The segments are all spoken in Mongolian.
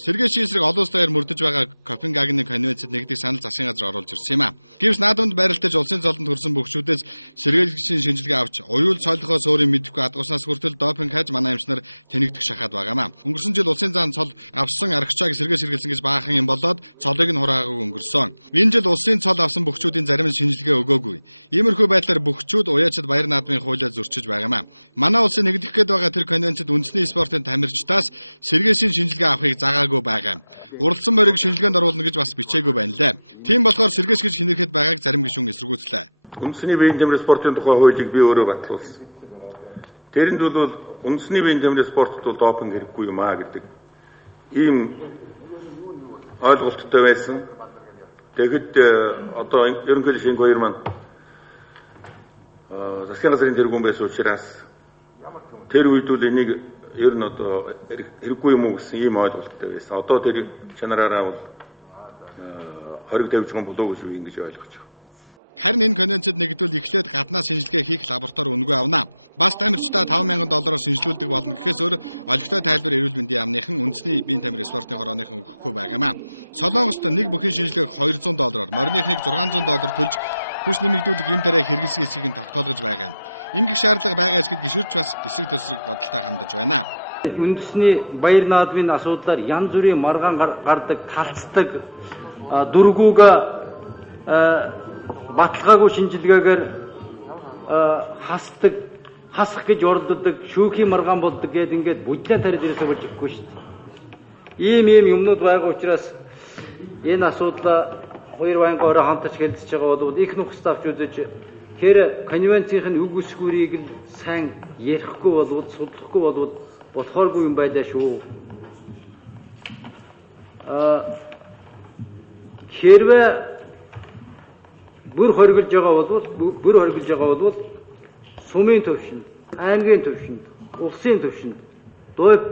Сэргээшийн эсрэг олон улс даяар мөрдөж байгаа Копенгагены конвенцэд нэгдэх санал засгийн газар оруулж ирсэн юм а. Гэвч наадамд байралтаж улсын цолонд хүрсэн бөхчүүдээс сэргээлэгчийн шинжилгээ авч уюул соёлохоос өөрийн мэдэхгүй адгууснаас хүртэл допинг хайж манай эмчнэр тэнэгдэх шахаад байгаа юм а. Өнгөрсөн жил улсын зан цол авсан аргачааг сэргээж хэрэгэлсэн гэж баахан юм болоод цолыг нь хураагүй өнгөрсөн. Энэ жил улсын цол авсан бөхчүүдийн зарим нь шинжилгээ өгөөгүй. Иймэрхүү байдлаар бөхчүүд уяачид баяр наадмын хуулиар зөрчиж байгаа юм а. Манай улсын нэгдэх гээд байгаа тэр конвенцэд үндэсний спортын тамирчдаас сэргээшийн шинжилгээ авахыг заагаагүй байгаа. Уралсан морийг шинжилгээнд оруулна гэж бас бичээгүй байна лээ. Тийм болохоор сэргээш гэж хинэрхэд байгааг зарим гишүүн эсэргүүцлээ. Үндэсний биеийн тамирын спортын тухай хуулийг би өөрөө батлуулсан. Тэрэнд бол үндэсний биеийн тамирын спортод бол допинг хэрэггүй юм аа гэдэг ийм ойлголттой байсан. Тэгэхэд одоо ерөнхийдөө шинэ хоёр маань засгийн газрын тэргүүн байсан учраас тэр үед бол энийг ер нь одоо хэрэггүй юм уу гэсэн ийм ойлголттой байсан. Одоо тэр чанараараа бол хориг тавьжхан болов гэж ингэж ойлгож байна. Харин энэ конвенцэд нэгдвэл эхлээд гаднаас шинжилгээ хийх лаборатори үнэгүй авна. Бас тамирчдаа $5,000 шинжилүүлдэг болно гэхээс өөр олигтой тайлбар эрүүл мэндийн яамныхан үндэсний биеийн тамир спортын хорооныхан өгөхгүй байгаа юм а. Солонгост нэг бүхий шинжилгээг $200, мориныхныг $600 төлж хүч нэмэгдүүлэх юм тарай хэрэгэлсэн эсхийг нь тогтоолгож байгаа юм. Ингэх шаардлага байгаа эсгэд гишүүч бас эсрэг төсрөг бодолтой хандаж байна. Үндэсний баяр наадмын асуудлаар янз бүрийн маргаан гардаг, талцдаг, дургууг баталгаагүй шинжилгээгээр хасах гэж оролддог, шүүхийн маргаан болдог гэдэг ингээд будлаа тарид ирээсээ болж ихгүй шүү дээ. Ийм юмнууд байгаа учраас энэ асуудлаа хоёр байнгаараа хамтарч хэлцэж байгаа бол их нөхцөл авч үзэж тэр конвенцийн үг үсгүүрийг л сайн ярихгүй болвол судлахгүй болвол болохооргүй юм байлаа шүү. Хэрвээ бүр хоригдж байгаа бол сумын төвшөнд, аймгийн төвшөнд, улсын төвшөнд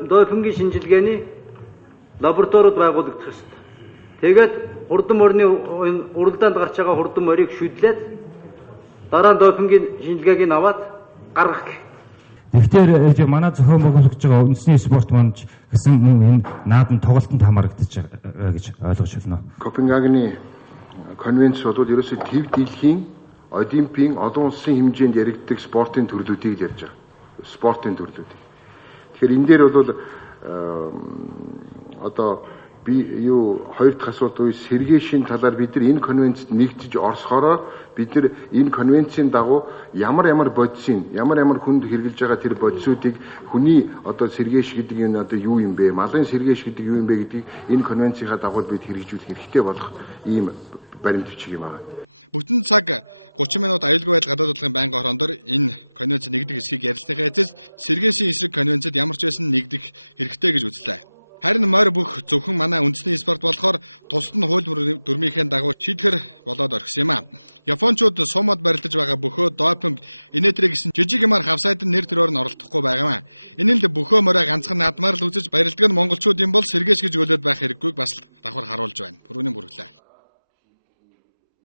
допингийн шинжилгээний лабораторид байгуулагдах ёстой. Тэгээд хурдан морины уралдаанд гарч байгаа хурдан морийг шүдлээд дараа нь допингийн шинжилгээг аваад гаргах гэх. Тэгэхээр манай зохион байгуулж байгаа үндэсний спорт манд гэсэн энэ наадам тоглолтод хамрагдаж байгаа гэж ойлгож байна. Копенгагены конвенц бол ерөөсөө төв дэлхийн олимпийн олон улсын хэмжээнд яригддаг спортын төрлүүдийг ярьж байгаа. Спортын төрлүүд. Тэгэхээр энэ дээр бол одоо би хоёр дахь асуулт үе сэргээшийн талаар бид нар энэ конвенцэд нэгдэж орсохороо бид нар энэ конвенцийн дагуу ямар бодисын ямар хүнд хэрэгжилж байгаа тэр бодисуудыг хүний одоо сэргээш гэдэг нь одоо юу юм бэ? Малын сэргээш гэдэг юу юм бэ гэдгийг энэ конвенцийнхаа дагуу бид хэрэгжүүлэх хэрэгтэй болох ийм баримт бичиг юм аа. Бүтэн цаг 30 минут аюулгүй байдал гадаад бодлогын байнгын хорондор энэ конвенцэд нэгдэх эсхийг ярилцсныхаа эцэст сэргээшийн эсрэг конвенцэд ямар ч байсан нэгдэх хэрэгтэй гэж үзлээ. Харин морь бүх зөвхөн манай үндэсний спорт болохоор тусад нь хууль дүрмийнхээ дагуу шийтгэр болоод орхисон юм а. Япончууд сумад барилдаж байгаа бөхөө допинг инээтрэ гэсэн жижиг юмар хавсайдан нэр төрөөр нь оролдохгүй байгаа юм а. Энэ л бөхөө морой ганцхан наадмаар л үзэж барилдаг нь монголчууд юм бол сэргээш гэж өгөөд байх хэрэггүйг бас давхар харуулж байна. Пүрүүний бүргэлээ.